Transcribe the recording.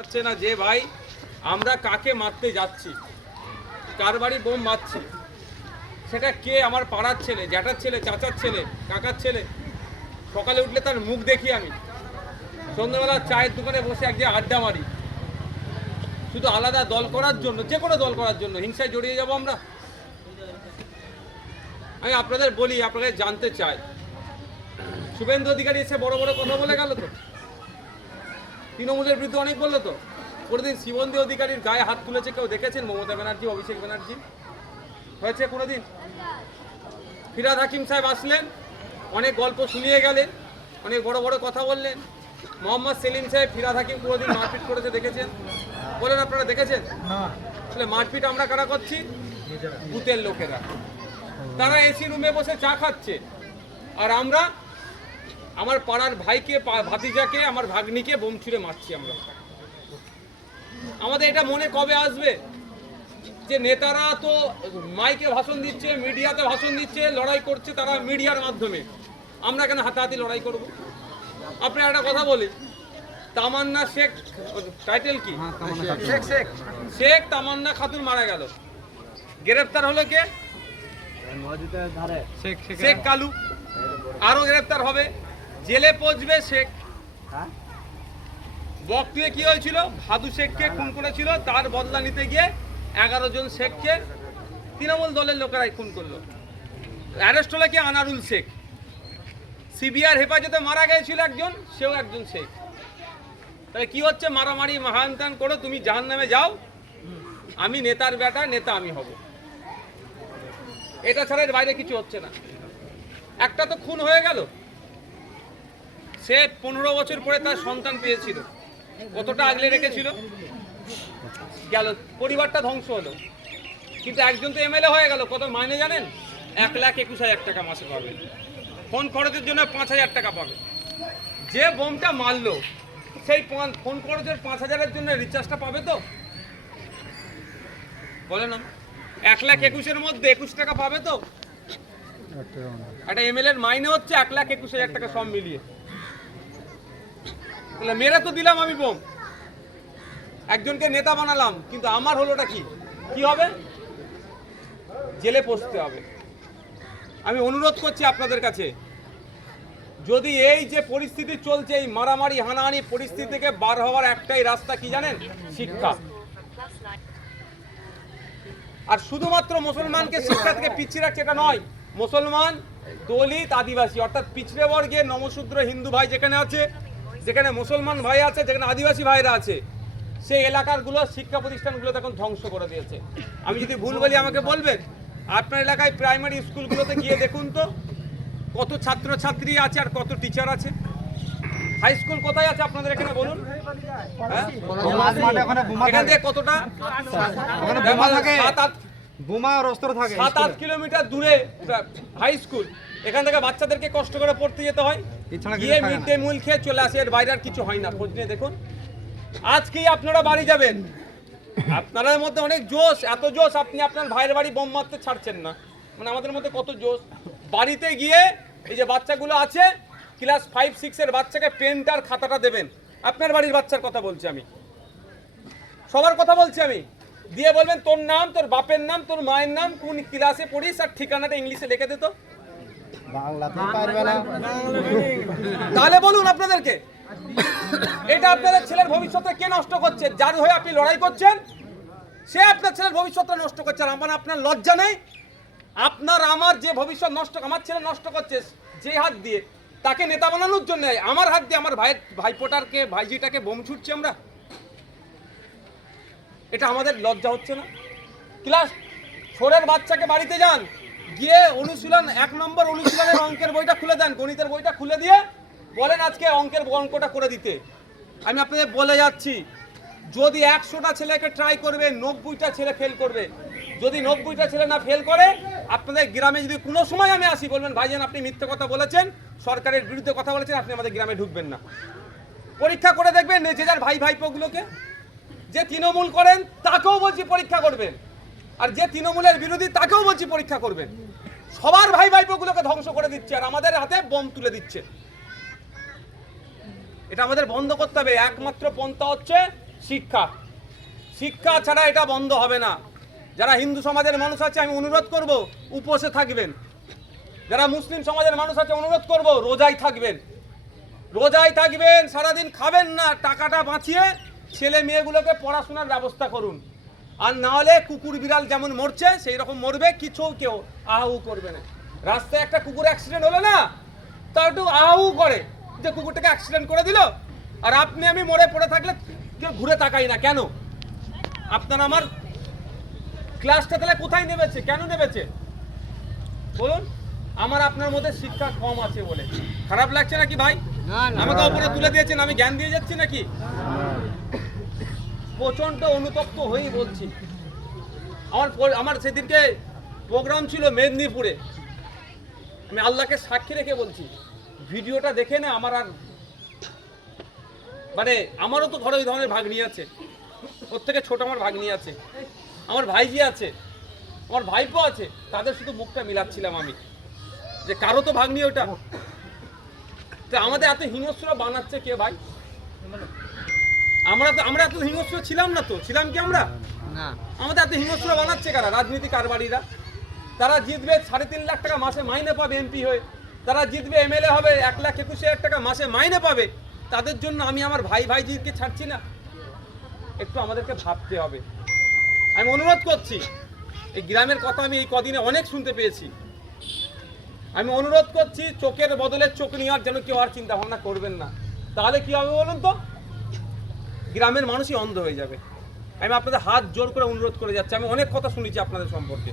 পাচ্ছে না যে ভাই আমরা কাকে মারতে যাচ্ছি, কার বাড়ি বোম মারছি, সেটা কে, আমার পাড়ার ছেলে, জ্যাঠার ছেলে, চাচার ছেলে, কাকার ছেলে। সকালে উঠলে তার মুখ দেখি আমি, সন্ধ্যাবেলা চায়ের দোকানে বসে এক জায়গায় আড্ডা মারি, শুধু আলাদা দল করার জন্য, যে কোনো দল করার জন্য হিংসায় জড়িয়ে যাব আমরা? আমি আপনাদের বলি, আপনাদের জানতে চাই, শুভেন্দু অধিকারী এসে বড় বড় কথা বলে গেল তো, তৃণমূলের বিরুদ্ধে অনেক বললো তো। কোনোদিন শুভেন্দু অধিকারীর গায়ে হাত তুলেছে কেউ দেখেছেন? মমতা ব্যানার্জি, অভিষেক ব্যানার্জি হয়েছে কোনোদিন? ফিরহাদ হাকিম সাহেব আসলেন, অনেক গল্প শুনিয়ে গেলেন, অনেক বড় বড় কথা বললেন। মোহাম্মদ সেলিম সাহেব ফিরহাদ হাকিম কোনোদিন মারপিট করেছে দেখেছেন? বলেন, আপনারা দেখেছেন? তাহলে মারপিট আমরা কারা করছি? বুথের লোকেরা। তারা এসি রুমে বসে চা খাচ্ছে, আর আমরা আমার পাড়ার ভাইকে, ভাতিজাকে, আমার ভাগ্নিকে বোম ছুঁড়ে মারছি আমরা। আমাদের এটা মনে কবে আসবে যে নেতারা তো মাইকে ভাষণ দিচ্ছে, মিডিয়াতে ভাষণ দিচ্ছে, লড়াই করছে তারা মিডিয়ার মাধ্যমে, আমরা কেন হাতাহাতি লড়াই করব? আপনার একটা কথা বলি, তামান্না শেখ, টাইটেল কি? শেখ তামান্না খাতুন মারা গেল, গ্রেফতার হলো কে? শেখ কালু। আরো গ্রেফতার হবে, জেলে পৌঁছবে শেখ। বকটুয়ে কি হয়েছিল? ভাদু শেখকে খুন করেছিল, তার বদলা নিতে গিয়ে 11 জন শেখকে তৃণমূল দলের লোকেরাই খুন করলো। অ্যারেস্ট হলো কি? আনারুল শেখ। সিবিআর হেফাজতে মারা গিয়েছিল একজন, সেও একজন শেখ। তাহলে কি হচ্ছে? মারামারি মহান্তান করো, তুমি জাহান্নামে যাও, আমি নেতার বেটা, নেতা আমি হব। এটা ছাড়া এর বাইরে কিছু হচ্ছে না। একটা তো খুন হয়ে গেল, সে 15 বছর পরে তার সন্তান পেয়েছিল, কতটা আগলে রেখেছিল, গেল, পরিবারটা ধ্বংস হলো। কিন্তু একজন তো এমএলএ হয়ে গেল, কত মাইনে জানেন? 1,21,000 টাকা মাসে পাবে, ফোন খরচের জন্য 5,000 টাকা পাবে। যে বোমটা মারলো সেই ফোন খরচের 5,000-এর জন্য রিচার্জটা পাবে তো? বলে না, 1,21,000-এর মধ্যে 21 টাকা পাবে তো? একটা এমএলএর মাইনে হচ্ছে 1,21,000 টাকা সব মিলিয়ে। তাহলে মেরে তো দিলাম আমি বোম, একজনকে নেতা বানালাম, কিন্তু আমার হলোটা কি? কি হবে? জেলে পৌঁছতে হবে। আমি অনুরোধ করছি আপনাদের কাছে, যদি এই যে পরিস্থিতি চলছে, এই মারামারি হানাহানি পরিস্থিতি থেকে বার হওয়ার একটাই রাস্তা, কি জানেন? শিক্ষা। আর শুধুমাত্র মুসলমানকে শিক্ষা থেকে পিছিয়ে রাখছে এটা নয়, মুসলমান, দলিত, আদিবাসী, অর্থাৎ পিছড়ে বর্গের নমশূদ্র হিন্দু ভাই যেখানে আছে, যেখানে মুসলমান ভাই আছে, যেখানে আদিবাসী ভাইরা আছে, সেই এলাকারগুলো শিক্ষা প্রতিষ্ঠানগুলো এখন ধ্বংস করে দিয়েছে। আমি যদি ভুল বলি আমাকে বলবেন। আপনার এলাকায় প্রাইমারি স্কুলগুলোতে গিয়ে দেখুন তো কত ছাত্রছাত্রী আছে আর কত টিচার আছে। হাই স্কুল কোথায় আছে আপনাদের এখানে বলুন? এখান থেকে কতটা? 7-8 কিলোমিটার দূরে হাই স্কুল। এখান থেকে বাচ্চাদেরকে কষ্ট করে পড়তে যেতে হয়, গিয়ে মিড ডে মিল খেয়ে চলে আসে, এর বাইরে আর কিছু হয় না। খোঁজ নিয়ে দেখুন। আজকেই আপনারা বাড়ি যাবেন, আপনাদের মধ্যে অনেক জোশ, এত জোশ আপনি আপনার ভাইয়ের বাড়ি বোম মারতে ছাড়ছেন না। মানে আমাদের মধ্যে কত জোশ। বাড়িতে গিয়ে এই যে বাচ্চাগুলো আছে, ক্লাস 5-6-এর বাচ্চাকে পেনটার খাতাটা দেবেন। আপনার বাড়ির বাচ্চার কথা বলছি আমি, সবার কথা বলছি আমি। দিয়ে বলবেন তোর নাম, তোর বাপের নাম, তোর মায়ের নাম, কোন ক্লাসে পড়িস, আর ঠিকানাটা ইংলিশে লিখে দিত। তাহলে বলুন আপনাদেরকে, এটা আপনাদের ছেলের ভবিষ্যতে কে নষ্ট করছে? যার হয়ে আপনি লড়াই করছেন সে আপনার ছেলের ভবিষ্যৎটা নষ্ট করছে। আর আপনার লজ্জা নেই? আপনার আমার যে ভবিষ্যৎ নষ্ট, আমার ছেলে নষ্ট করছে যে হাত দিয়ে, তাকে নেতা বানানোর জন্য আমার হাত দিয়ে আমার ভাইপোটারকে, ভাইজিটাকে বোম ছুটছি আমরা। এটা আমাদের লজ্জা হচ্ছে না? ক্লাস 4-এর বাচ্চাকে বাড়িতে যান, গিয়ে অনুশীলন 1 নম্বর অনুশীলনের অঙ্কের বইটা খুলে দেন, গণিতের বইটা খুলে দিয়ে বলেন আজকে অঙ্কের অঙ্কটা করে দিতে। আমি আপনাদের বলে যাচ্ছি, যদি 100টা ছেলেকে ট্রাই করবে, 90টা ছেলে ফেল করবে। যদি 90টা ছেলে না ফেল করে, আপনাদের গ্রামে যদি কোনো সময় আমি আসি, বলবেন ভাইজান আপনি মিথ্যে কথা বলেছেন, সরকারের বিরুদ্ধে কথা বলেছেন, আপনি আমাদের গ্রামে ঢুকবেন না। পরীক্ষা করে দেখবেন যে যার ভাইপোগুলোকে। যে তৃণমূল করেন তাকেও বলছি পরীক্ষা করবেন, আর যে তৃণমূলের বিরোধী তাকেও বলছি পরীক্ষা করবেন। সবার ভাইপোগুলোকে ধ্বংস করে দিচ্ছে, আর আমাদের হাতে বোম তুলে দিচ্ছে। এটা আমাদের বন্ধ করতে হবে। একমাত্র পন্থা হচ্ছে শিক্ষা, শিক্ষা ছাড়া এটা বন্ধ হবে না। যারা হিন্দু সমাজের মানুষ আছে আমি অনুরোধ করব উপোসে থাকবেন। যারা মুসলিম সমাজের মানুষ আছে অনুরোধ করব রোজায় থাকবেন, রোজায় থাকবেন, সারাদিন খাবেন না, টাকাটা বাঁচিয়ে ছেলে মেয়েগুলোকে পড়াশোনার ব্যবস্থা করুন। আর না হলে কুকুর বিড়াল যেমন মরছে সেই রকম মরবে, কিছু কেউ আহু করবে না। রাস্তায় একটা কুকুর অ্যাক্সিডেন্ট হলো না, তা একটু আহু করে যে কুকুরটাকে অ্যাক্সিডেন্ট করে দিল, আর আপনি আমি মরে পড়ে থাকলে কেউ ঘুরে তাকাই না কেন? আপনার আমার ক্লাসটা তাহলে কোথায় নেমেছে, কেন নেমেছে বলুন? আমার আপনার মধ্যে শিক্ষা কম আছে বলে। খারাপ লাগছে নাকি ভাই? আমাকে ওপরে তুলে দিয়েছেন, আমি জ্ঞান দিয়ে যাচ্ছি নাকি? প্রচন্ড অনুতপ্ত হয়েই বলছি। আমার সেদিনকে প্রোগ্রাম ছিল মেদিনীপুরে, আমি আল্লাহকে সাক্ষী রেখে বলছি, ভিডিওটা দেখে না আমার আর মানে আমারও তো ঘরে ওই ধরনের ভাগ্নি আছে, ওর থেকে ছোট আমার ভাগ্নি আছে, আমার ভাইজি আছে, আমার ভাইপো আছে, তাদের শুধু মুখটা মিলাচ্ছিলাম আমি যে কারো তো ভাগ্নি ওটা। তো আমাদের এত হিংস্র বানাচ্ছে কে ভাই? আমরা এত হিংস্র ছিলাম না তো, ছিলাম কি আমরা? আমাদের এত হিংস্র বানাচ্ছে কারা? রাজনীতি কারবারিরা। তারা জিতবে 3.5 লাখ টাকা মাসে মাইনে পাবে এমপি হয়ে, তারা জিতবে এমএলএ হবে 1,21,000 টাকা মাসে মাইনে পাবে। তাদের জন্য আমি আমার ভাইজিকে ছাড়ছি না। একটু আমাদেরকে ভাবতে হবে। আমি অনুরোধ করছি, এই গ্রামের কথা আমি এই কদিনে অনেক শুনতে পেয়েছি, আমি অনুরোধ করছি চোখের বদলে চোখ নেওয়ার যেন কেউ আর চিন্তা ভাবনা করবেন না। তাহলে কি হবে বলুন তো? গ্রামের মানুষই অন্ধ হয়ে যাবে। আমি আপনাদের হাত জোর করে অনুরোধ করে যাচ্ছি, আমি অনেক কথা শুনেছি আপনাদের সম্পর্কে।